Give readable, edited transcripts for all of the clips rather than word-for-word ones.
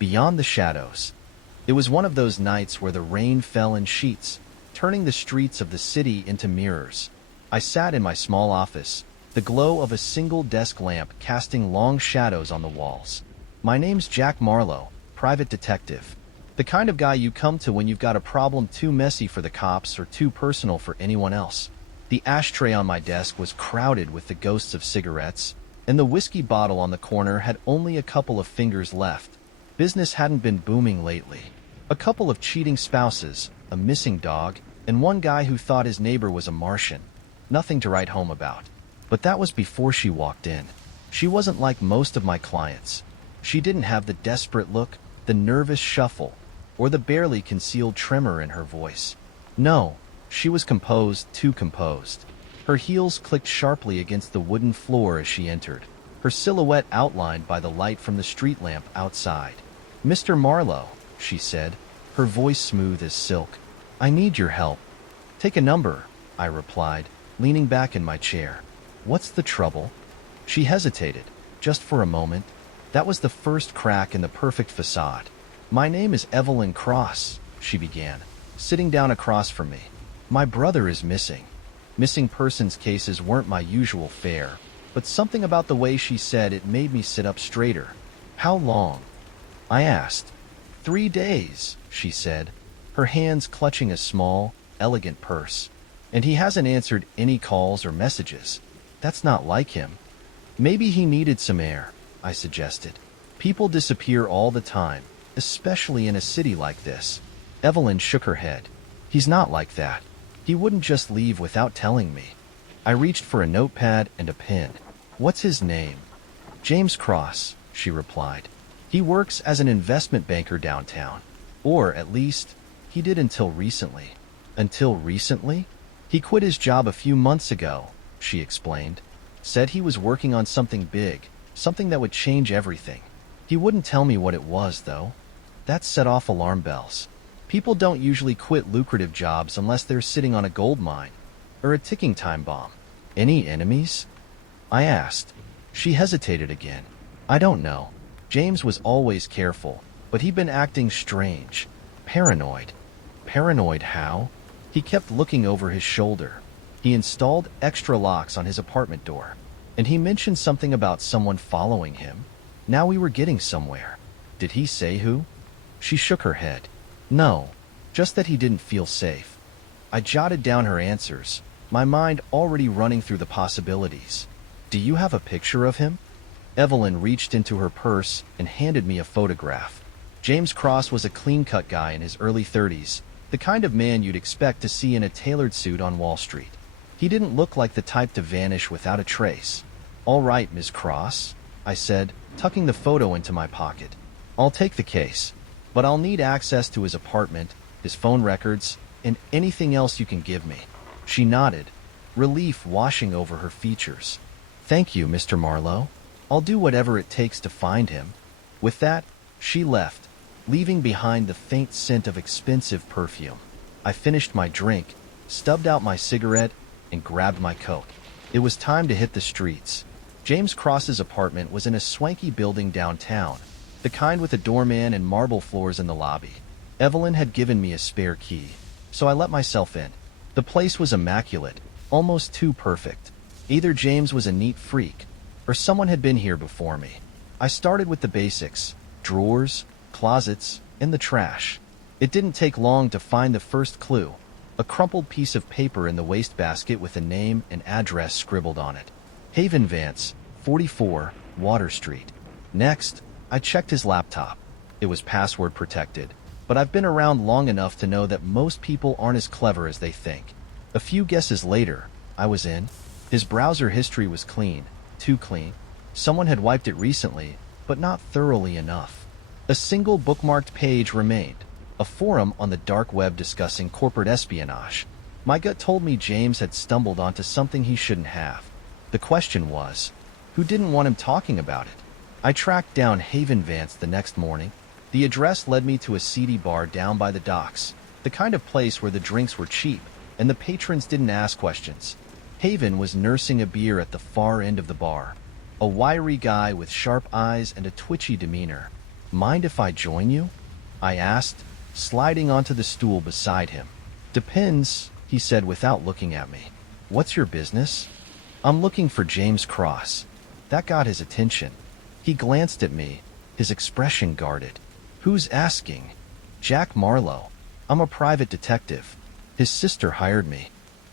Beyond the shadows. It was one of those nights where the rain fell in sheets, turning the streets of the city into mirrors. I sat in my small office, the glow of a single desk lamp casting long shadows on the walls. My name's Jack Marlowe, private detective. The kind of guy you come to when you've got a problem too messy for the cops or too personal for anyone else. The ashtray on my desk was crowded with the ghosts of cigarettes, and the whiskey bottle on the corner had only a couple of fingers left. Business hadn't been booming lately. A couple of cheating spouses, a missing dog, and one guy who thought his neighbor was a Martian. Nothing to write home about. But that was before she walked in. She wasn't like most of my clients. She didn't have the desperate look, the nervous shuffle, or the barely concealed tremor in her voice. No, she was composed, too composed. Her heels clicked sharply against the wooden floor as she entered, her silhouette outlined by the light from the street lamp outside. "Mr. Marlowe," she said, her voice smooth as silk. "I need your help." "Take a number," I replied, leaning back in my chair. "What's the trouble?" She hesitated, just for a moment. That was the first crack in the perfect facade. "My name is Evelyn Cross," she began, sitting down across from me. "My brother is missing." Missing persons cases weren't my usual fare, but something about the way she said it made me sit up straighter. "How long?" I asked. "3 days," she said, her hands clutching a small, elegant purse. "And he hasn't answered any calls or messages. That's not like him." "Maybe he needed some air," I suggested. "People disappear all the time, especially in a city like this." Evelyn shook her head. "He's not like that. He wouldn't just leave without telling me." I reached for a notepad and a pen. "What's his name?" "James Cross," she replied. "He works as an investment banker downtown. Or, at least, he did until recently." "Until recently?" "He quit his job a few months ago," she explained. "Said he was working on something big, something that would change everything. He wouldn't tell me what it was, though." That set off alarm bells. People don't usually quit lucrative jobs unless they're sitting on a gold mine or a ticking time bomb. "Any enemies?" I asked. She hesitated again. "I don't know. James was always careful, but he'd been acting strange. Paranoid." "Paranoid how?" "He kept looking over his shoulder. He installed extra locks on his apartment door. And he mentioned something about someone following him. Now we were getting somewhere." "Did he say who?" She shook her head. "No, just that he didn't feel safe." I jotted down her answers, my mind already running through the possibilities. "Do you have a picture of him?" Evelyn reached into her purse and handed me a photograph. James Cross was a clean-cut guy in his early 30s, the kind of man you'd expect to see in a tailored suit on Wall Street. He didn't look like the type to vanish without a trace. "All right, Ms. Cross," I said, tucking the photo into my pocket. "I'll take the case, but I'll need access to his apartment, his phone records, and anything else you can give me." She nodded, relief washing over her features. "Thank you, Mr. Marlowe. I'll do whatever it takes to find him." With that, she left, leaving behind the faint scent of expensive perfume. I finished my drink, stubbed out my cigarette, and grabbed my coat. It was time to hit the streets. James Cross's apartment was in a swanky building downtown, the kind with a doorman and marble floors in the lobby. Evelyn had given me a spare key, so I let myself in. The place was immaculate, almost too perfect. Either James was a neat freak, or someone had been here before me. I started with the basics: drawers, closets, and the trash. It didn't take long to find the first clue: a crumpled piece of paper in the wastebasket with a name and address scribbled on it. Haven Vance, 44, Water Street. Next, I checked his laptop. It was password protected, but I've been around long enough to know that most people aren't as clever as they think. A few guesses later, I was in. His browser history was clean, too clean. Someone had wiped it recently, but not thoroughly enough. A single bookmarked page remained, a forum on the dark web discussing corporate espionage. My gut told me James had stumbled onto something he shouldn't have. The question was, who didn't want him talking about it? I tracked down Haven Vance the next morning. The address led me to a seedy bar down by the docks, the kind of place where the drinks were cheap and the patrons didn't ask questions. Haven was nursing a beer at the far end of the bar, a wiry guy with sharp eyes and a twitchy demeanor. Mind if I join you? I asked, sliding onto the stool beside him. Depends, he said without looking at me. What's your business? I'm looking for James Cross. That got his attention. He glanced at me, his expression guarded. Who's asking? Jack Marlowe. I'm a private detective. His sister hired me.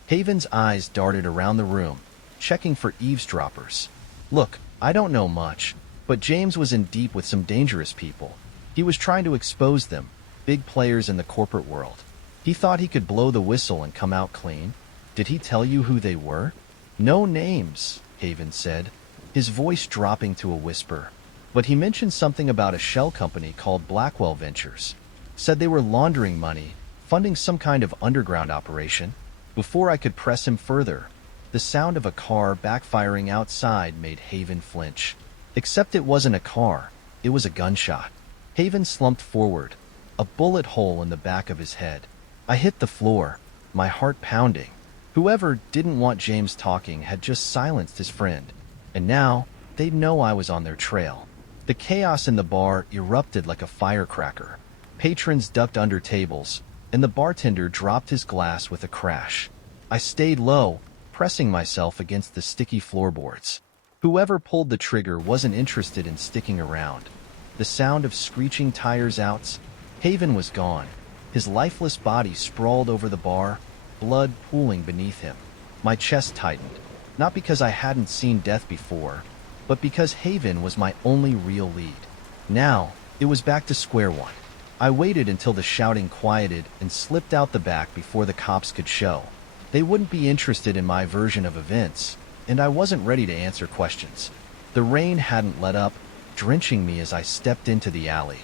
Haven's eyes darted around the room, checking for eavesdroppers. Look, I don't know much, but James was in deep with some dangerous people. He was trying to expose them, big players in the corporate world. He thought he could blow the whistle and come out clean. Did he tell you who they were? No names, Haven said, his voice dropping to a whisper. But he mentioned something about a shell company called Blackwell Ventures. Said they were laundering money, funding some kind of underground operation. Before I could press him further, the sound of a car backfiring outside made Haven flinch. Except it wasn't a car, it was a gunshot. Haven slumped forward, a bullet hole in the back of his head. I hit the floor, my heart pounding. Whoever didn't want James talking had just silenced his friend, and now they'd know I was on their trail. The chaos in the bar erupted like a firecracker. Patrons ducked under tables, and the bartender dropped his glass with a crash. I stayed low, pressing myself against the sticky floorboards. Whoever pulled the trigger wasn't interested in sticking around. The sound of screeching tires outs. Haven was gone. His lifeless body sprawled over the bar, blood pooling beneath him. My chest tightened, not because I hadn't seen death before, but because Haven was my only real lead. Now, it was back to square one. I waited until the shouting quieted and slipped out the back before the cops could show. They wouldn't be interested in my version of events, and I wasn't ready to answer questions. The rain hadn't let up, drenching me as I stepped into the alley.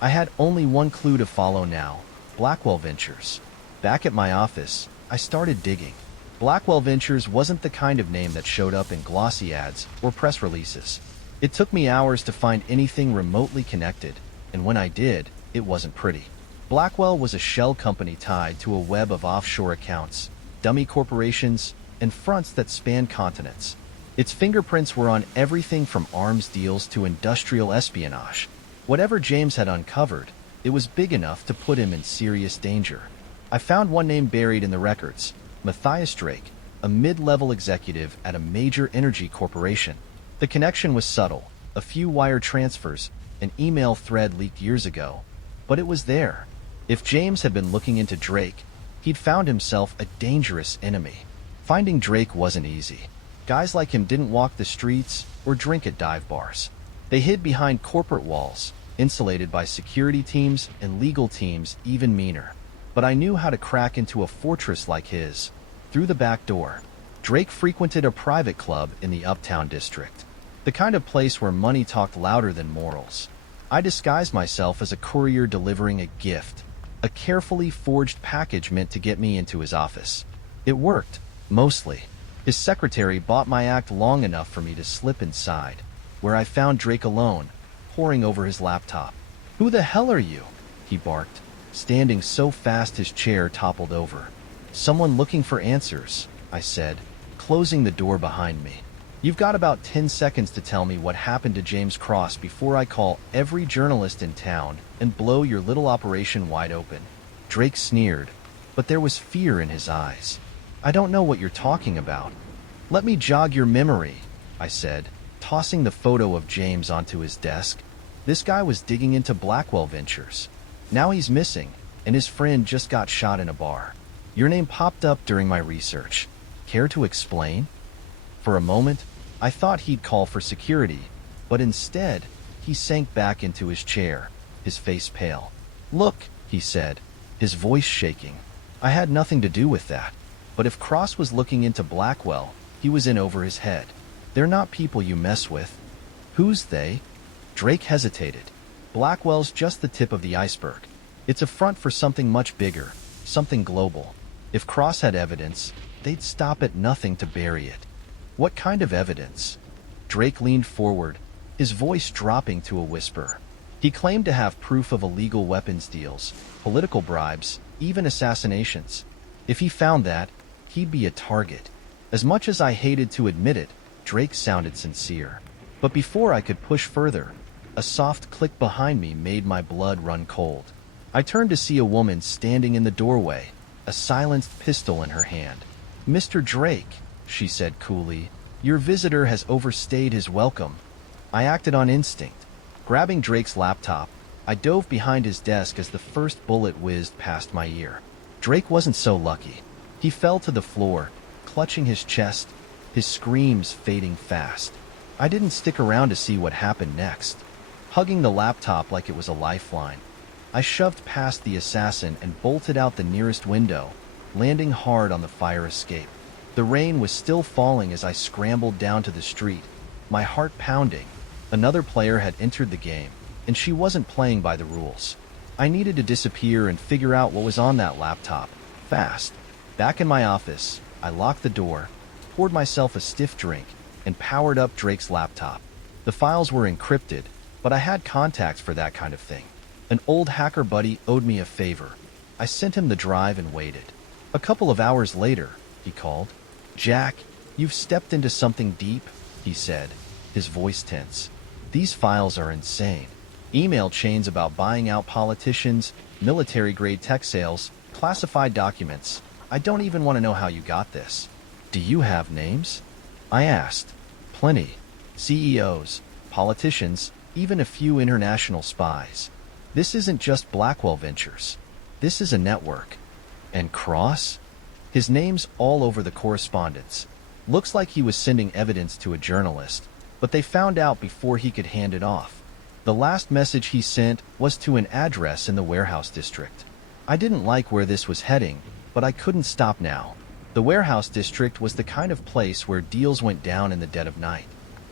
I had only one clue to follow now: Blackwell Ventures. Back at my office, I started digging. Blackwell Ventures wasn't the kind of name that showed up in glossy ads or press releases. It took me hours to find anything remotely connected, and when I did, it wasn't pretty. Blackwell was a shell company tied to a web of offshore accounts, dummy corporations, and fronts that spanned continents. Its fingerprints were on everything from arms deals to industrial espionage. Whatever James had uncovered, it was big enough to put him in serious danger. I found one name buried in the records: Matthias Drake, a mid-level executive at a major energy corporation. The connection was subtle: a few wire transfers, an email thread leaked years ago. But it was there. If James had been looking into Drake, he'd found himself a dangerous enemy. Finding Drake wasn't easy. Guys like him didn't walk the streets or drink at dive bars. They hid behind corporate walls, insulated by security teams and legal teams even meaner. But I knew how to crack into a fortress like his, through the back door. Drake frequented a private club in the Uptown District, the kind of place where money talked louder than morals. I disguised myself as a courier delivering a gift, a carefully forged package meant to get me into his office. It worked, mostly. His secretary bought my act long enough for me to slip inside, where I found Drake alone, poring over his laptop. "Who the hell are you?" he barked, standing so fast his chair toppled over. "Someone looking for answers," I said, closing the door behind me. "You've got about 10 seconds to tell me what happened to James Cross before I call every journalist in town and blow your little operation wide open." Drake sneered, but there was fear in his eyes. "I don't know what you're talking about." "Let me jog your memory," I said, tossing the photo of James onto his desk. This guy was digging into Blackwell Ventures. Now he's missing, and his friend just got shot in a bar. Your name popped up during my research. Care to explain? For a moment, I thought he'd call for security, but instead, he sank back into his chair, his face pale. "Look," he said, his voice shaking. "I had nothing to do with that. But if Cross was looking into Blackwell, he was in over his head. They're not people you mess with." "Who's they?" Drake hesitated. "Blackwell's just the tip of the iceberg. It's a front for something much bigger, something global. If Cross had evidence, they'd stop at nothing to bury it." "What kind of evidence?" Drake leaned forward, his voice dropping to a whisper. He claimed to have proof of illegal weapons deals, political bribes, even assassinations. If he found that, he'd be a target. As much as I hated to admit it, Drake sounded sincere. But before I could push further, A soft click behind me made my blood run cold. I turned to see a woman standing in the doorway, a silenced pistol in her hand. "Mr. Drake," she said coolly, "your visitor has overstayed his welcome." I acted on instinct. Grabbing Drake's laptop, I dove behind his desk as the first bullet whizzed past my ear. Drake wasn't so lucky. He fell to the floor, clutching his chest, his screams fading fast. I didn't stick around to see what happened next. Hugging the laptop like it was a lifeline, I shoved past the assassin and bolted out the nearest window, landing hard on the fire escape. The rain was still falling as I scrambled down to the street, my heart pounding. Another player had entered the game, and she wasn't playing by the rules. I needed to disappear and figure out what was on that laptop, fast. Back in my office, I locked the door, poured myself a stiff drink, and powered up Drake's laptop. The files were encrypted, but I had contacts for that kind of thing. An old hacker buddy owed me a favor. I sent him the drive and waited. A couple of hours later, he called. "Jack, you've stepped into something deep," he said, his voice tense. "These files are insane. Email chains about buying out politicians, military-grade tech sales, classified documents. I don't even want to know how you got this." "Do you have names?" I asked. "Plenty. CEOs, politicians, even a few international spies. This isn't just Blackwell Ventures. This is a network." "And Cross?" "His name's all over the correspondence. Looks like he was sending evidence to a journalist, but they found out before he could hand it off. The last message he sent was to an address in the warehouse district." I didn't like where this was heading, but I couldn't stop now. The warehouse district was the kind of place where deals went down in the dead of night.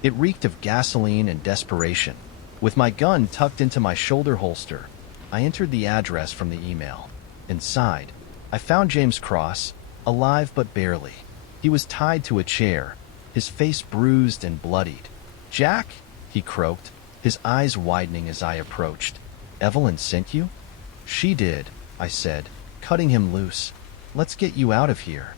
It reeked of gasoline and desperation. With my gun tucked into my shoulder holster, I entered the address from the email. Inside, I found James Cross, alive but barely. He was tied to a chair, his face bruised and bloodied. "Jack?" he croaked, his eyes widening as I approached. "Evelyn sent you?" "She did," I said, cutting him loose. "Let's get you out of here."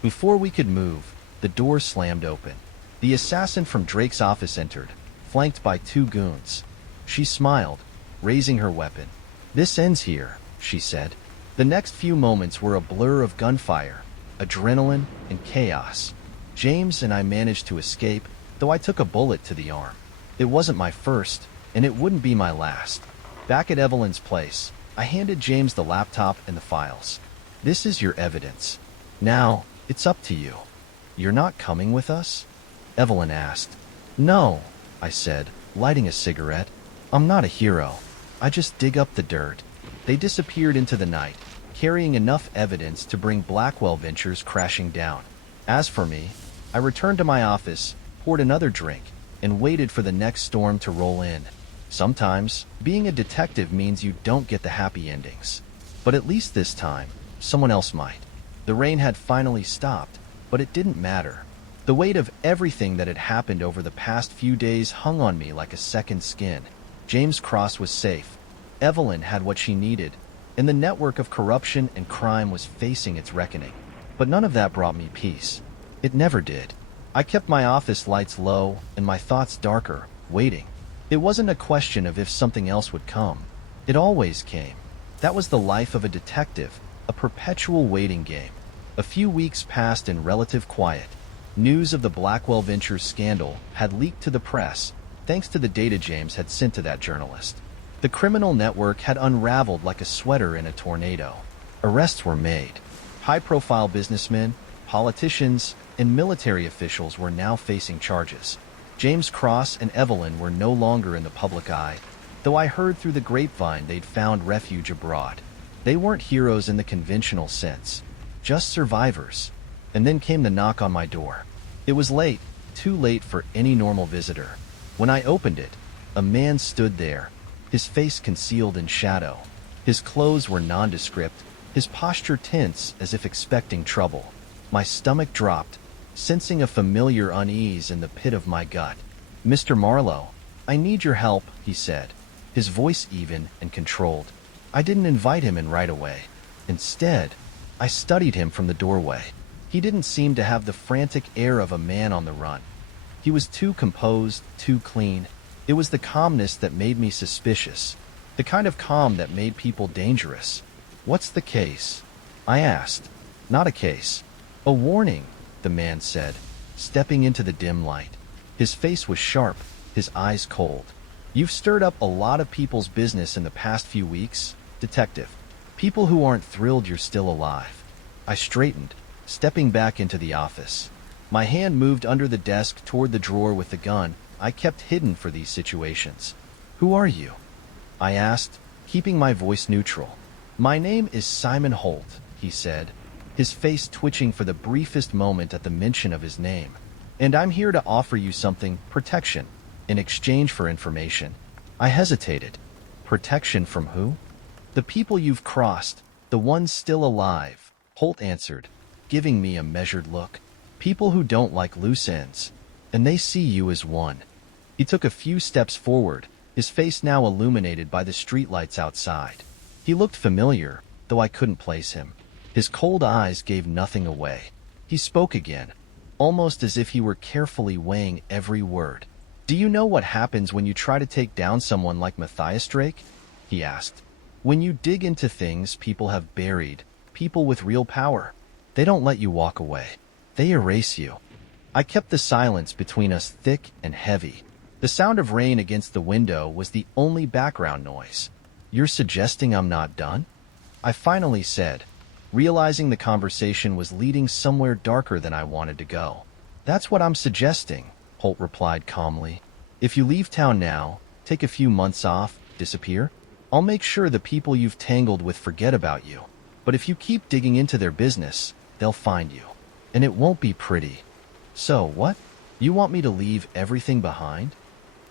Before we could move, the door slammed open. The assassin from Drake's office entered, flanked by two goons. She smiled, raising her weapon. "This ends here," she said. The next few moments were a blur of gunfire, adrenaline, and chaos. James and I managed to escape, though I took a bullet to the arm. It wasn't my first, and it wouldn't be my last. Back at Evelyn's place, I handed James the laptop and the files. "This is your evidence. Now, it's up to you." "You're not coming with us?" Evelyn asked. "No," I said, lighting a cigarette. "I'm not a hero. I just dig up the dirt." They disappeared into the night, carrying enough evidence to bring Blackwell Ventures crashing down. As for me, I returned to my office, poured another drink, and waited for the next storm to roll in. Sometimes, being a detective means you don't get the happy endings. But at least this time, someone else might. The rain had finally stopped, but it didn't matter. The weight of everything that had happened over the past few days hung on me like a second skin. James Cross was safe. Evelyn had what she needed, and the network of corruption and crime was facing its reckoning. But none of that brought me peace. It never did. I kept my office lights low and my thoughts darker, waiting. It wasn't a question of if something else would come. It always came. That was the life of a detective, a perpetual waiting game. A few weeks passed in relative quiet. News of the Blackwell Ventures scandal had leaked to the press, thanks to the data James had sent to that journalist. The criminal network had unraveled like a sweater in a tornado. Arrests were made. High-profile businessmen, politicians, and military officials were now facing charges. James Cross and Evelyn were no longer in the public eye, though I heard through the grapevine they'd found refuge abroad. They weren't heroes in the conventional sense, just survivors. And then came the knock on my door. It was late, too late for any normal visitor. When I opened it, a man stood there, his face concealed in shadow. His clothes were nondescript, his posture tense as if expecting trouble. My stomach dropped, sensing a familiar unease in the pit of my gut. "Mr. Marlowe, I need your help," he said, his voice even and controlled. I didn't invite him in right away. Instead, I studied him from the doorway. He didn't seem to have the frantic air of a man on the run. He was too composed, too clean. It It was the calmness that made me suspicious, the kind of calm that made people dangerous. "What's the case?" I asked. "Not a case. A warning," the man said, stepping into the dim light. His face was sharp, his eyes cold. "You've stirred up a lot of people's business in the past few weeks, Detective. People who aren't thrilled you're still alive." I straightened, stepping back into the office. My hand moved under the desk toward the drawer with the gun I kept hidden for these situations. "Who are you?" I asked, keeping my voice neutral. "My name is Simon Holt," he said, his face twitching for the briefest moment at the mention of his name. "And I'm here to offer you something, protection, in exchange for information." I hesitated. "Protection from who?" "The people you've crossed, the ones still alive," Holt answered, giving me a measured look. "People who don't like loose ends, and they see you as one." He took a few steps forward, his face now illuminated by the streetlights outside. He looked familiar, though I couldn't place him. His cold eyes gave nothing away. He spoke again, almost as if he were carefully weighing every word. "Do you know what happens when you try to take down someone like Matthias Drake?" he asked. "When you dig into things people have buried, people with real power, they don't let you walk away. They erase you." I kept the silence between us thick and heavy. The sound of rain against the window was the only background noise. "You're suggesting I'm not done?" I finally said, realizing the conversation was leading somewhere darker than I wanted to go. "That's what I'm suggesting," Holt replied calmly. "If you leave town now, take a few months off, disappear, I'll make sure the people you've tangled with forget about you. But if you keep digging into their business, they'll find you. And it won't be pretty." "So, what? You want me to leave everything behind?"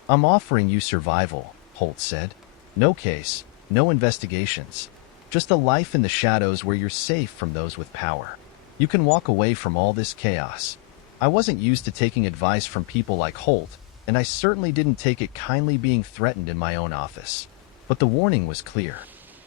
"I'm offering you survival," Holt said. "No case, no investigations. Just a life in the shadows where you're safe from those with power. You can walk away from all this chaos." I wasn't used to taking advice from people like Holt, and I certainly didn't take it kindly being threatened in my own office. But the warning was clear.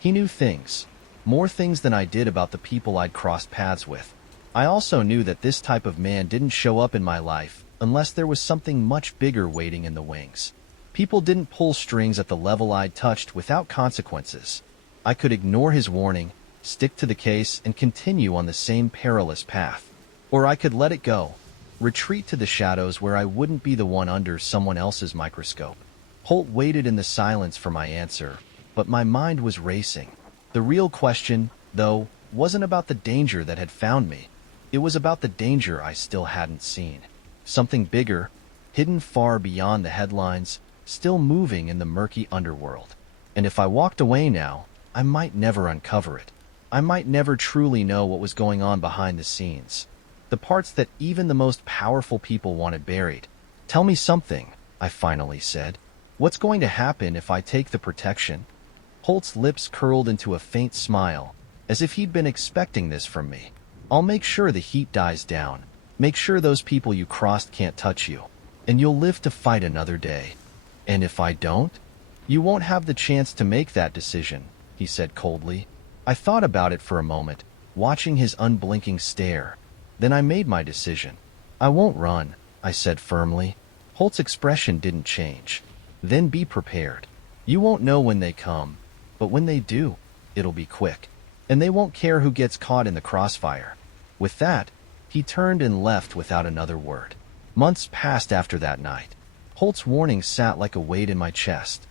He knew things, more things than I did about the people I'd crossed paths with. I also knew that this type of man didn't show up in my life unless there was something much bigger waiting in the wings. People didn't pull strings at the level I'd touched without consequences. I could ignore his warning, stick to the case, and continue on the same perilous path. Or I could let it go, retreat to the shadows where I wouldn't be the one under someone else's microscope. Holt waited in the silence for my answer, but my mind was racing. The real question, though, wasn't about the danger that had found me. It was about the danger I still hadn't seen. Something bigger, hidden far beyond the headlines, still moving in the murky underworld. And if I walked away now, I might never uncover it. I might never truly know what was going on behind the scenes. The parts that even the most powerful people wanted buried. "Tell me something," I finally said. "What's going to happen if I take the protection?" Holt's lips curled into a faint smile, as if he'd been expecting this from me. "I'll make sure the heat dies down. Make sure those people you crossed can't touch you. And you'll live to fight another day. And if I don't?" "You won't have the chance to make that decision," he said coldly. I thought about it for a moment, watching his unblinking stare. Then I made my decision. "I won't run," I said firmly. Holt's expression didn't change. "Then be prepared. You won't know when they come, but when they do, it'll be quick. And they won't care who gets caught in the crossfire." With that, he turned and left without another word. Months passed after that night. Holt's warning sat like a weight in my chest.